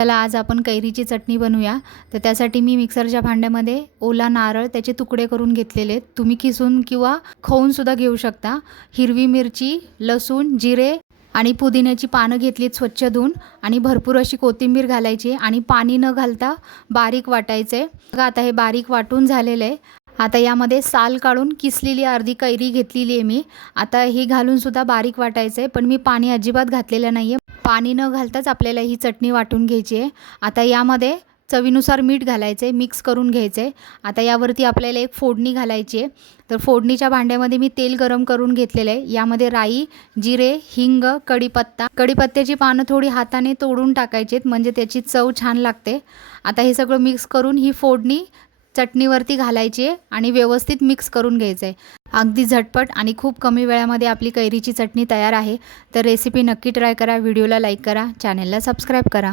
चला आज आपण कैरीची चटणी बनवूया। तर त्यासाठी मी मिक्सरच्या भांड्यामध्ये ओला नारळ त्याचे तुकडे करून घेतलेले आहेत। तुम्ही किसून किंवा खवून सुद्धा घेऊ शकता। हिरवी मिरची, लसूण, जिरे आणि पुदिन्याची पानं घेतलीत स्वच्छ धुवून आणि भरपूर अशी कोथिंबीर घालायची आणि पाणी न घालता बारीक वाटायचे। बघा आता हे बारीक वाटून झालेले आहे। आता यामध्ये साल काढून किसलेली अर्धी कैरी घेतलेली आहे मी। आता ही घालून सुद्धा बारीक वाटायचे, पण मी पाणी अजिबात घातलेलं नाहीये। पाणी न घालताच आपल्याला ही चटणी वाटून घ्यायची आहे। आता यामध्ये चवीनुसार मीठ घालायचे, मिक्स करून घ्यायचे। आता यावरती आपल्याला एक फोडणी घालायची आहे। तर फोडणीच्या भांड्यामध्ये मी तेल गरम करून घेतलेले आहे। यामध्ये राई, जिरे, हिंग, कढीपत्ता, कढीपत्त्याची पानं थोडी हाताने तोडून टाकायचीत म्हणजे त्याची चव छान लागते। आता हे सगळं मिक्स करून ही फोडणी चटणीवरती घालायची आहे आणि व्यवस्थित मिक्स करून घ्यायचं आहे। अगदी झटपट आणि खूप कमी वेळामध्ये आपली कैरीची चटणी तयार आहे। तर रेसिपी नक्की ट्राय करा, व्हिडिओला लाईक करा, चॅनलला सबस्क्राईब करा।